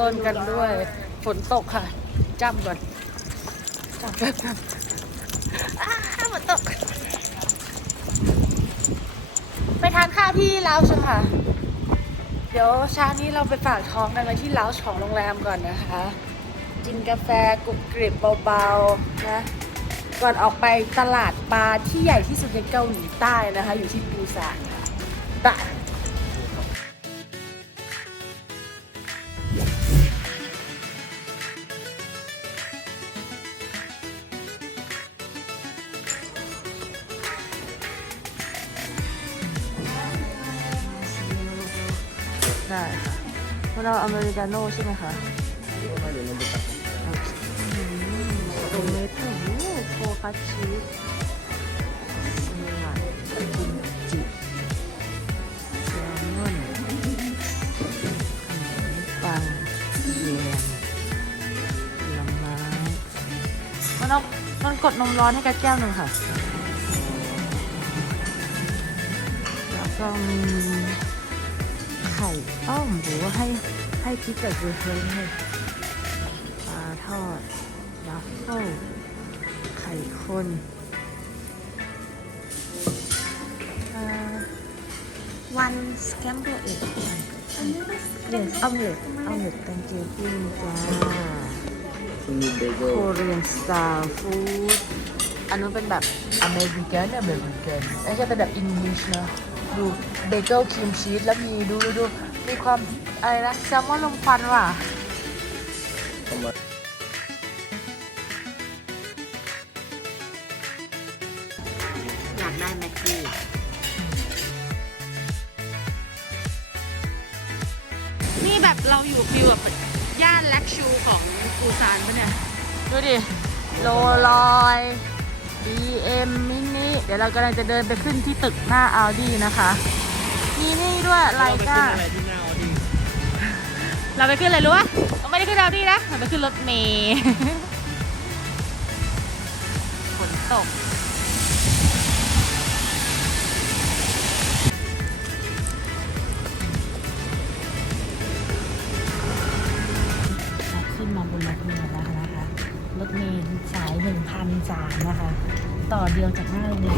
ต้นกันด้วย ฝนตกค่ะ จ้ำก่อนจ้ำแป๊บจ้ำอ้าฝนตก ไปทานข้าวที่ลาวชค่ะ เดี๋ยวเช้านี้เราไปฝากท้องกันไว้ที่ลาวชของโรงแรมก่อนนะคะ กินกาแฟกรุบกริบเบาๆนะ ก่อนออกไปตลาดปลาที่ใหญ่ที่สุดในเกาหลีใต้นะคะ อยู่ที่ปูซานค่ะไป ได้ค่ะพวกเราอเมริกาโน่ใช่ไหมคะโอเมโต้โฟคัสชีสสลัดกิมจิแซลมอนขนมปังแยมผลไม้มันเอามันกดนมร้อนให้กับแก้วหนึ่งค่ะแล้วก็มี ไข่ต้มหรือว่าให้ให้พริกกับเกลือเพิ่มให้ปลาทอดวัฟเฟิลไข่คนอ่า one scrambled egg yes omelet omelet thank you พี่จ้ามีเบเกิล Korean style food อันนู้นเป็นแบบอเมริกันอเมริกันไม่ใช่เป็นแบบอังกฤษนะ ดูเบเกิลครีมชีสแล้วมีดูดูดูมีความอะไรนะแซลมอนลมควันว่ะอยากได้แม็กกี้นี่แบบเราอยู่ฟิวแบบย่านแลกชูของปูซานปะเนี่ย ดูดิ โลลอย BM มินิเดี๋ยวเรากำลังจะเดินไปขึ้นที่ตึกหน้าอาดีนะคะ มีนี่ด้วยไลเราไปกาขึ้นอะไรที่หน้าออดีเราไปขึ้นอะไรรู้ปะเราไม่ได้ขึ้นอาดีนะเราไปขึ้นรถเมย์ฝนตก จากหน้าโรงแร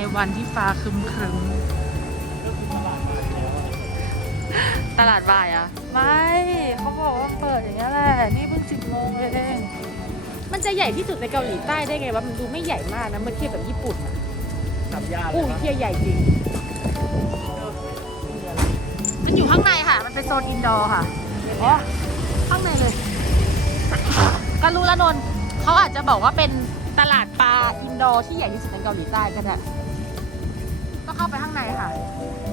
ในวันที่ฟ้าครึมครึมๆตลาดบ่ายอะไม่เขาบอกว่าเปิดอย่างนี้ยแหละนี่เพิ่งสิบโมงเองมันจะใหญ่ที่สุดในเกาหลีใต้ได้ไงวะมันดูไม่ใหญ่มากนะเมื่อเทียบกับญี่ปุ่นอะทำยากเลอู้ยปะเทียใหญ่จริงมันอยู่ข้างในค่ะ มันเป็นโซนอินดอร์ค่ะอ๋อข้างในเลยก็รู้แล้วนนท์เขาอาจจะบอกว่าเป็นตลาดปลาอินดอร์ที่ใหญ่ที่สุดในเกาหลีใต้ก็ได้ก็ เข้าไปข้างในค่ะ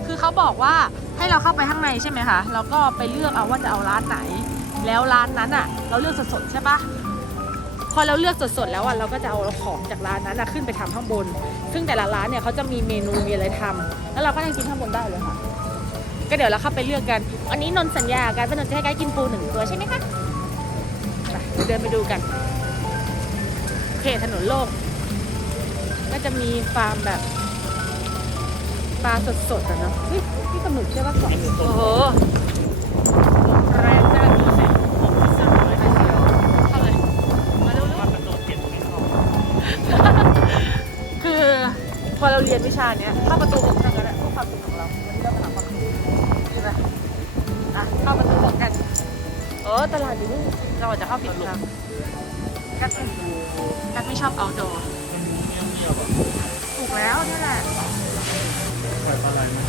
คือเขาบอกว่าให้เราเข้าไปข้างในใช่ไหมคะแล้วก็ไปเลือกเอาว่าจะเอาร้านไหน แล้วร้านนั้นอะ เราเลือกสดๆใช่ปะพอเราเลือกสดๆแล้วอะเราก็จะเอาของจากร้านนั้นอะขึ้นไปทำข้างบน ซึ่งแต่ละร้านเนี่ยเขาจะมีเมนูมีอะไรทำแล้วเราก็นั่งกินข้างบนได้เลยค่ะ ก็เดี๋ยวเราเข้าไปเลือกกันอันนี้นนสัญญากันว่านนจะให้ไกด์กินปูหนึ่งตัวใช่ไหมคะไปเดินไปดูกันโอเคถนนโล่งก็จะมีฟาร์มแบบ ลาสดๆอะเนาะเฮ้ยนี่กำหนดใช่ปะสองโอ้โหแรงมากดูสิเข้าเลยมาเร็วๆว่ามันโดดเก็บไม่เข้าคือพอเราเรียนวิชาเนี้ยเข้าประตูหกกันก็ได้เพื่อความสุขของเราวันนี้เราไปหาความสุขดีไหมอะเข้าประตูหกกันเออตลาดอยู่นู่นเราอาจจะเข้าผิดทางกัดกัดไม่ชอบ outdoor ถูกแล้วนี่แหละ ปล่อยปลาไหลไหม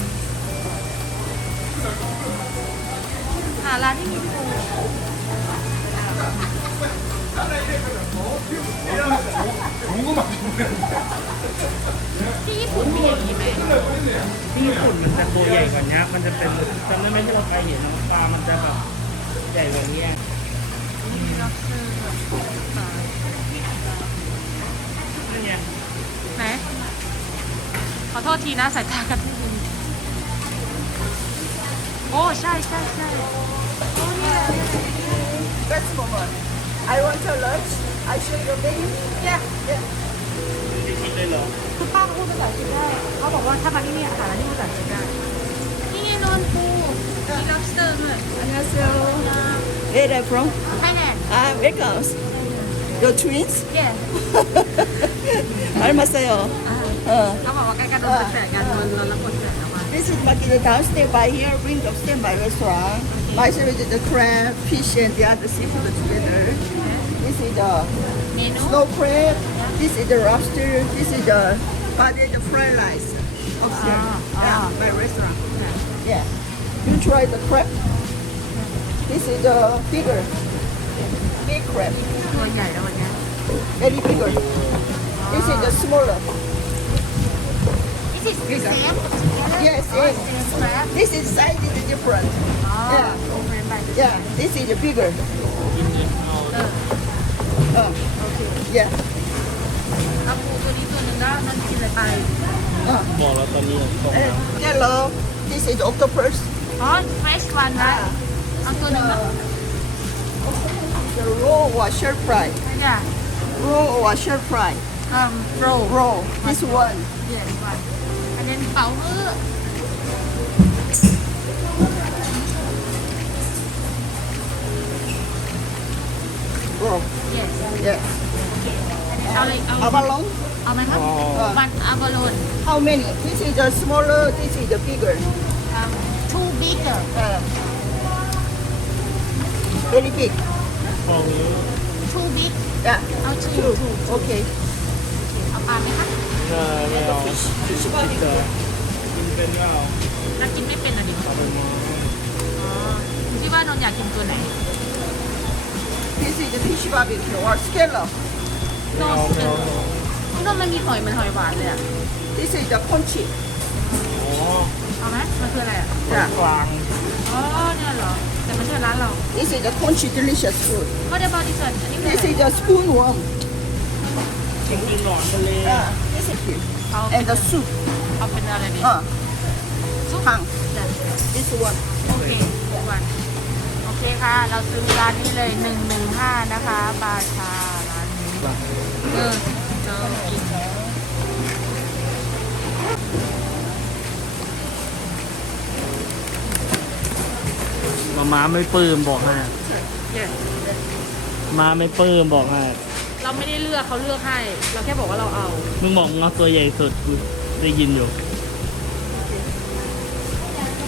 หาร้านที่มีปูที่ญี่ปุ่นมีอย่างนี้ไหมที่ญี่ปุ่นมันจะตัวใหญ่กว่านี้มันจะเป็นจำได้ไหมที่เราไปเห็นนะปลา มันจะแบบใหญ่กว่านี้มี lobster นี่ไงไหน ขอโทษทีนะสายตากันนิดนึงโอ้ใช่ใช่ใช่โอ้นี่แหละ Best moment. I want your lunch. I show you menu. Yeah, yeah. จริงๆเลยเหรอ คือป้าพูดภาษาจีนได้ เขาบอกว่าถ้ามาที่นี่อาหารที่ภาษาจีนได้ นี่ไงนอนปูมี lobster ด้วย 안녕하세요. Where are you from? ไทยแลนด์ Ah, welcome. Your twins? yes 알맞어요. อ่า Uh, เขาบอกว่าใกล้กันโดนแสงกันโดนโดนแล้วกดแสงแล้วมา this is market downstairs by here, bring upstairs by restaurant. My service is the crab, fish, and the other seafood together. This is the เมนู snow crab. This is the lobster. This is the but it's the fried rice upstairs. Ah, yeah, ah. by restaurant. Yeah. You try the crab. This is the bigger, big crab, ตัวใหญ่แล้ววันเนี้ย very bigger. This is the smaller. This is the same Yes, Oh, yes. same crab This is size is different. อ๋อ Yeah. โอเคไป Yeah, this is the bigger. กินเงินเอา เออ Uh, โอเค yeah. เอาปูตัวนี้ตัวหนึ่งแล้วนั่นกินอะไรไป Uh, บอกแล้วตอนนี้ตรง and yellow. This is octopus. อ๋อ fresh one นะเอาตัวหนึ่งนะ The raw or stir fry. เนี่ย Raw or stir fry. อืม roll Raw. This one. เดี๋ ยวก่อนอันนี้เป๋ามือ Raw. yes Yes. เอาเลยเอา Abalone. เอาไหมครับ อ๋อ วันอาบาลอน How many? This is the smaller. This is the bigger. two bigger Uh, very big. ของนี้ two big Yeah. เอา two Two. two Okay. เอาปลาไหมคะ เออไม่เอา เจอกินเป็นก็เอาเรากินไม่เป็นอะดิเอาไปมาอ๋อพี่ว่านนท์อยากกินตัวไหน This is the fish barbecue or scallop. โนสเปนนนท์มันมีหอยเหมันหอยหวานเลยอะ This is the conchi. อ๋อเอาไหมมันคืออะไรอะ Yeah. กลางอ๋อเนี่ยเหรอ แต่ไม่ใช่ร้านเรา This is the conchi delicious food. ก็เดี๋ยวบอกดิเซนอันนี้คือ This อะไร is the spoon worm. จริงๆหลอนทะเล Yeah. This is it. เอา And the soup. เอาเป็นอะไรดี Uh, ซุป hang. จ้ะ This one. โอเคทุกวันโอเคค่ะ เราซื้อร้านนี้เลย115นะคะบาชาร้านนี้เออเจอกินมาม้าไม่ปลื้มบอกให้เนี่ยม้าไม่ปลื้มบอกให้เราไม่ได้เลือกเขาเลือกให้ เราแค่บอกว่าเราเอา มึงบอกมึงเอาตัวใหญ่สุดกูได้ยินอยู่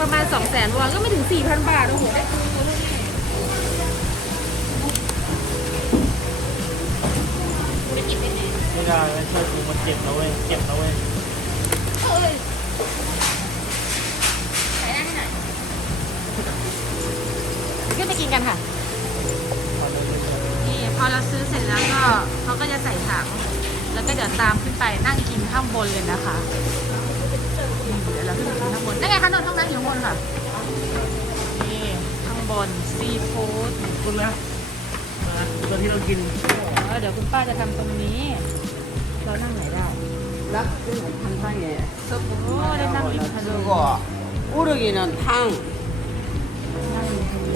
ประมาณ 2 0 0แสนวอนก็ไม่ถึง 4,000 บาท โอ้โหได้คืนตัวลูกนี่ไม่กินไม่ดีไม่ได้ไม่ใช่กูมันเจ็บนะเว้ยเจ็บนะเว้ยเฮ้ยใส่ได้ที่ไหนขึ้นไปกินกันค่ะนี่พอเราซื้อเสร็จแล้วก็เขาก็จะใส่ถัง แล้วก็เดี๋ยวตามขึ้นไปนั่งกินข้างบนเลยนะคะนี่เดี๋ยวเราขึ้นไปกินข้างบนนั่นไงคะนนท์ห้องนั่งอยู่ข้างบนค่ะ นี่ข้างบนซีฟู้ด คุณนะมาตัวที่เรากิน เออเดี๋ยวคุณป้าจะทำตรงนี้ เรานั่งไหนได้ 낙지는 탄탕에 โอ้ได้นั่งริมทะเล 그리고 우럭이는 탕 นั่งริมทะเล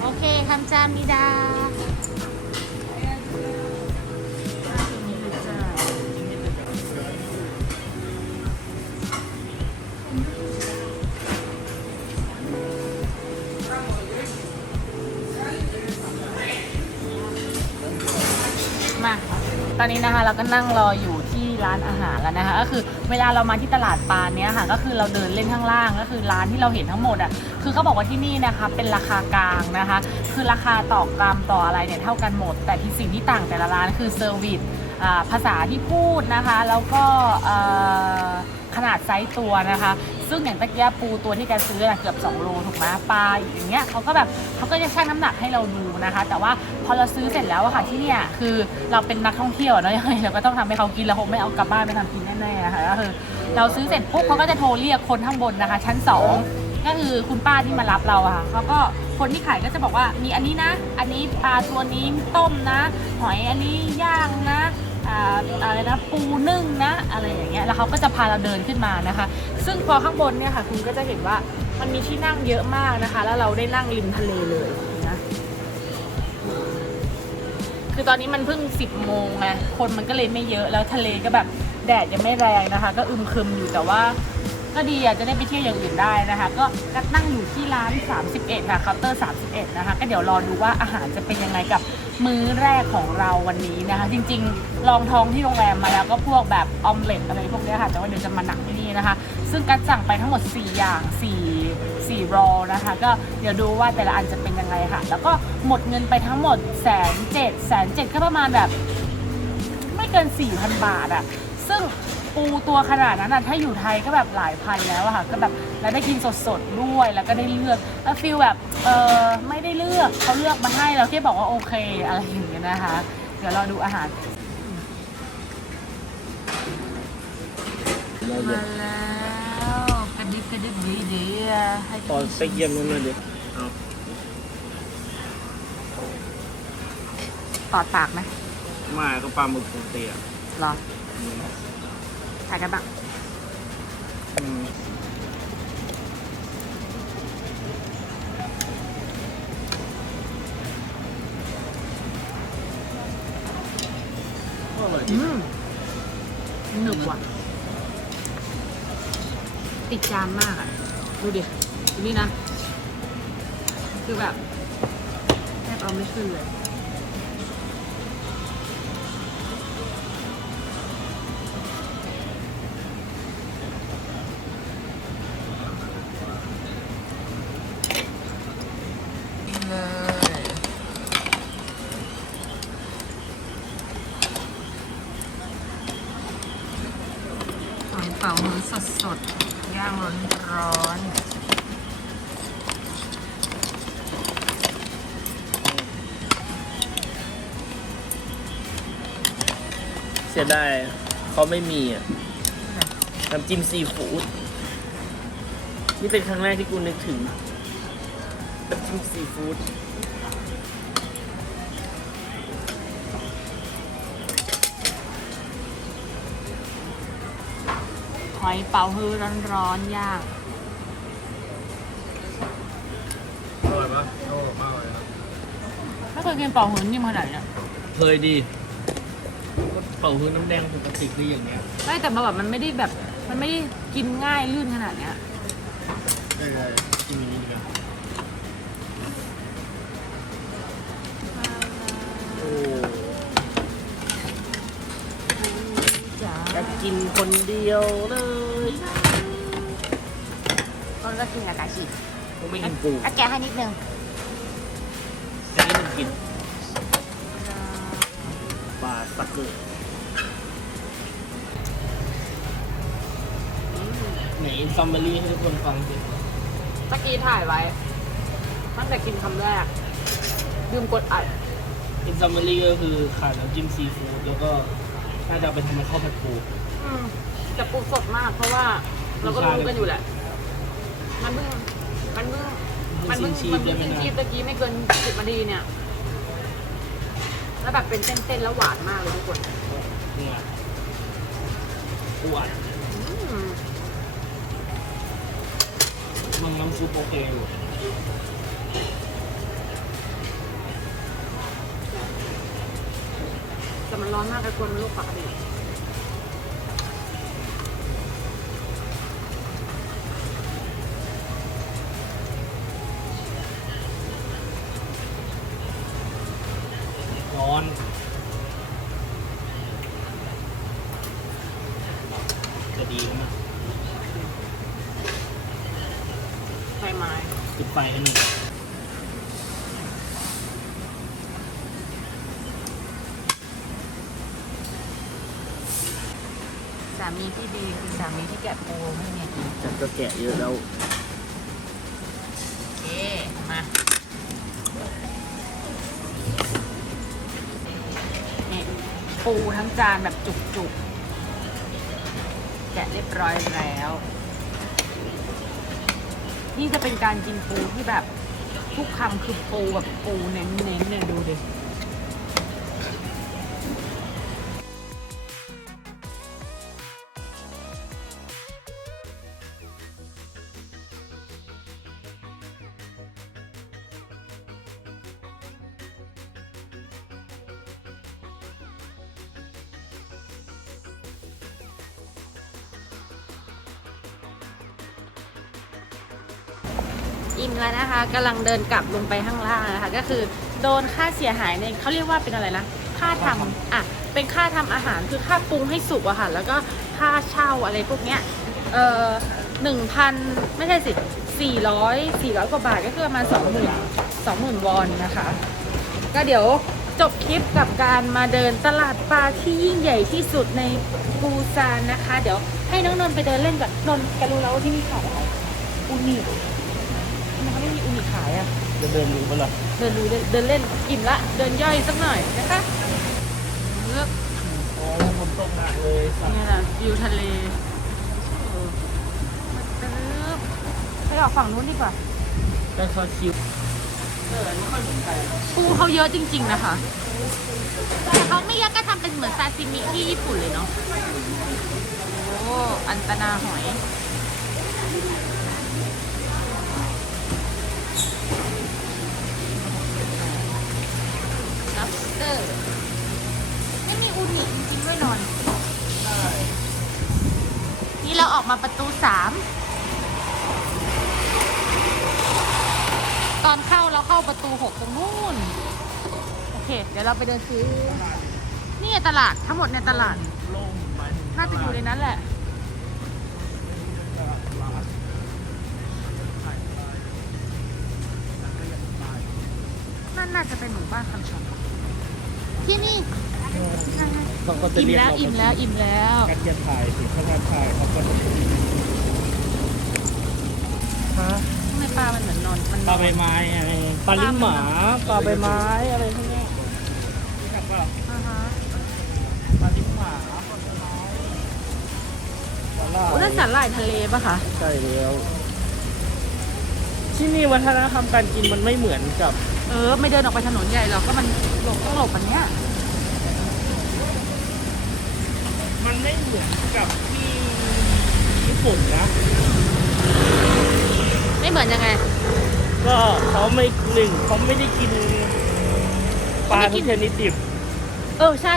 โอเคคำจามิดา ตอนนี้นะคะเราก็นั่งรออยู่ที่ร้านอาหารแล้วนะคะก็คือเวลาเรามาที่ตลาดปลาเนี้ยค่ะก็คือเราเดินเล่นข้างล่างก็คือร้านที่เราเห็นทั้งหมดอะคือเขาบอกว่าที่นี่นะคะเป็นราคากลางนะคะ คือราคาต่อกรัมต่ออะไรเนี่ยเท่ากันหมด แต่ที่สิ่งที่ต่างแต่ละร้านคือเซอร์วิสอ่าภาษาที่พูดนะคะ แล้วก็ขนาดไซส์ตัวนะคะ ซึ่งซึ่งอย่างตะกี้ปูตัวที่แกซื้อน่ะเกือบ2โลถูกไหมปลาอย่างเงี้ยเขาก็แบบเขาก็จะชั่งน้ำหนักให้เราดูนะคะ แต่ว่าพอเราซื้อเสร็จแล้วอะค่ะที่เนี่ยคือเราเป็นนักท่องเที่ยวเนาะยังไงเราก็ต้องทำให้เขากินแล้วคงไม่เอากลับบ้านไปทำกินแน่ๆนะคะก็คือเราซื้อเสร็จปุ๊บเขาก็จะโทรเรียกคนข้างบนนะคะ ชั้น2ก็คือคุณป้าที่มารับเราอะค่ะเขาก็คนที่ขายก็จะบอกว่ามีอันนี้นะ อันนี้ปลาตัวนี้ต้มนะ หอยอันนี้ย่างนะ อะไรนะปูนึ่งนะอะไรอย่างเงี้ยแล้วเขาก็จะพาเราเดินขึ้นมานะคะ ซึ่งพอข้างบนเนี่ยค่ะคุณก็จะเห็นว่ามันมีที่นั่งเยอะมากนะคะ แล้วเราได้นั่งริมทะเลเลยนะคือตอนนี้มันเพิ่ง 10 โมงไงคนมันก็เลยไม่เยอะแล้วทะเลก็แบบแดดยังไม่แรงนะคะ ก็อึมครึมอยู่แต่ว่าก็ดีอะจะได้ไปเที่ยวอย่างอื่นได้นะคะ ก็นั่งอยู่ที่ร้าน 31ค่ะเคาน์เตอร์ 31 นะคะ ก็เดี๋ยวรอดูว่าอาหารจะเป็นยังไงกับ มื้อแรกของเราวันนี้นะคะ จริงๆ ลองท้องที่โรงแรมมาแล้วก็พวกแบบออมเล็ตอะไรพวกนี้ค่ะ แต่ว่าเดี๋ยวจะมาหนักที่นี่นะคะ ซึ่งกัดสั่งไปทั้งหมด 4 อย่าง 4 4รอนะคะ ก็เดี๋ยวดูว่าแต่ละอันจะเป็นยังไงค่ะ แล้วก็หมดเงินไปทั้งหมดแสนเจ็ดแสนเจ็ดก็ประมาณแบบ ไม่เกิน 4,000 บาทอะซึ่ง ปูตัวขนาดนั้นอะถ้าอยู่ไทยก็แบบหลายพันแล้วอะค่ะ ก็แบบแล้วได้กินสดๆด้วยแล้วก็ได้เลือกแล้วฟิลแบบเออไม่ได้เลือกเขาเลือกมาให้เราแค่บอกว่าโอเคอะไรอย่างเงี้ยนะคะ เดี๋ยวเราดูอาหารมาแล้วกระดิบกระดิบดีดีให้ตอนเซ็กเยี่ยมนู่นเลยดิเอาตอดปากไหมมาก็ปลาหมึกปกติอะรอถ่ายกันบ้างอืมก็อร่อยดีอืมหนึบว่ะ ติดจานมากอะ ดูดิดูนี่นะ คือแบบแทบเอาไม่ขึ้นเลยเลย สด ย่างร้อนร้อนเสียดายเขาไม่มีอะน้ำจิ้มซีฟู้ดนี่เป็นครั้งแรกที่กูนึกถึงน้ำจิ้มซีฟู้ด หอยเป๋าฮือร้อนร้อนๆย่างอร่อยปะอร่อยมากเลยครับไม่เคยกินเป๋าฮือนิ่มขนาดเนี้ยเคยดีก็เป่าฮื้อน้ำแดงปกติคืออย่างเงี้ยไม่แต่มาแบบมันไม่ได้แบบ มันไม่ได้กินง่ายลื่นขนาดเนี้ย ได้ได้กินอย่างนี้ดีกว่า โอ้อยา กกินคนเดียวเลยก็ก็กินกับกาชิกูไม่กินปูอะแกะให้นิดนึงอันนี้มันกินปลาสักเกอร์ไหนซัมมารีให้ทุกคนฟังสิตะกี้ถ่ายไว้ ตั้งแต่กินคำแรก ลืมกดอัด อินซัมมารีก็คือขาดน้ำจิ้มซีฟู้ดแล้วก็น่าจะเอาไปทำเป็นข้าวผัดปู อืมแต่ปูสดมาก เพราะว่า เราก็รู้กันอยู่แหละ มันเพิ่งมันเพิ่งมันเพิ่งชีมันสเพิ่งได้กินไหมชีสตะกี้ไม่เกินสิบนาทีเนี่ย แล้วแบบเป็นเส้นๆแล้วหวานมากเลยทุกคนเนี่ยอวดอืมมันน้ำซุปโอเคอยู่แต่มันร้อนมากเลยคนมันลูกปกติ ร้อนจะดีนะไฟไม้จุดไฟให้หน่อยสามมีที่ดีคือสามีที่แกะปูให้เนี่ยกินฉันก็แกะเยอะแล้ว ปูทั้งจานแบบจุกๆ แกะเรียบร้อยแล้ว นี่จะเป็นการกินปูที่แบบทุกคำคือปูแบบปูเน้นๆเนี่ยดูดิ อิ่มแล้วนะคะกำลังเดินกลับลงไปข้างล่างนะคะ ก็คือโดนค่าเสียหายในเขาเรียกว่าเป็นอะไรนะ ค่าทำอะ เป็นค่าทำอาหารคือค่าปรุงให้สุกอะค่ะ แล้วก็ค่าเช่าอะไรพวกเนี้ย เอ่อหนึ่งพันไม่ใช่สิสี่ร้อยสี่ร้อยกว่าบาทก็คือประมาณสองหมื่นสองหมื่นวอนนะคะ ก็เดี๋ยวจบคลิปกับการมาเดินตลาดปลาที่ยิ่งใหญ่ที่สุดในปูซานนะคะ เดี๋ยวให้น้องนนท์ไปเดินเล่นก่อนนนท์แกรู้แล้วว่าที่นี่ขายอะไรอูนิทำ ไมเขาไม่มีอูนิขายอะจะเดินรู้ปะล่ะเดินดูเดินเดินเล่นอิ่มละ เดินย่อยสักหน่อยนะคะเลือกโอ้แล้วผมตกหนักเลยสัตว์นี่แหละวิวทะเลเออมันตึ๊บไปออกฝั่งนู้นดีกว่าได้ข้อคิวปูเขาเยอะจริง ๆ นะคะ แต่เขาไม่ยักก็ทำเป็นเหมือนซาซิมิที่ญี่ปุ่นเลยเนาะโอ้อันตนาหอย lobster ไม่มีอูนิจริงๆด้วยนอน นี่เราออกมาประตูสามตอนเข้าเราเข้าประตูหกตรงนู้น โอเค เดี๋ยวเราไปเดินซื้อ นี่ไงตลาดทั้งหมดในตลาดโล่งไปน่าจะอยู่ในนั้นแหละ นั่นน่าจะเป็นหมู่บ้านคำชม ที่นี่เขาก็จะอิ่มเรียกแล้วเราอิ่มแล้วอิ่มแล้วการจะถ่ายสิถ้าการถ่ายเขาก็จะฮะข้างในปลามันเหมือนนอนมันปลาใบไม้อะไรปลาลิ้นหมาปลาใบไม้อะไรพวกเนี้ยรู้จักป่ะอ่าฮะปลาลิ้นหมาปลาใบไม้ปลาล่าโอ้นั่นสาหร่ายทะเลปะคะใช่แล้วที่นี่วัฒนธรรมการกินมันไม่เหมือนกับ เออ ไม่เดินออกไปถนนใหญ่หรอกก็มัน หลบต้องหลบอันเนี้ยมันไม่เหมือนกับที่ญี่ปุ่นนะ ไม่เหมือนยังไง ก็เขาไม่หนึ่งเขาไม่ได้กินปลาเขาไม่กิทุนกชนิดดิบ เออใช่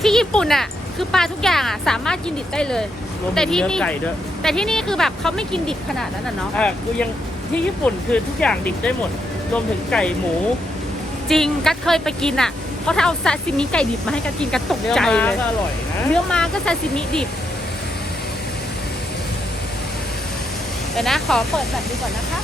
ที่ญี่ปุ่นอะ คือปลาทุกอย่างอะ สามารถกินดิบได้เลย รวมแต่ถึงที่ เนื้อนี่ไก่ด้วย แต่ที่นี่คือแบบเขาไม่กินดิบขนาดนั้นอะเนาะ อะกูยังที่ญี่ปุ่นคือทุกอย่างดิบได้หมด รวมถึงไก่หมู จริงกัดเคยไปกินอะเขาถ้าเอาซาซิมิไก่ดิบมาให้กัดกินกัดตกเนื้อใจม้าเลยก็อร่อยนะเนื้อมาก็ซาซิมิดิบเดี๋ยวนะขอเปิดแบบดูก่อนนะคะ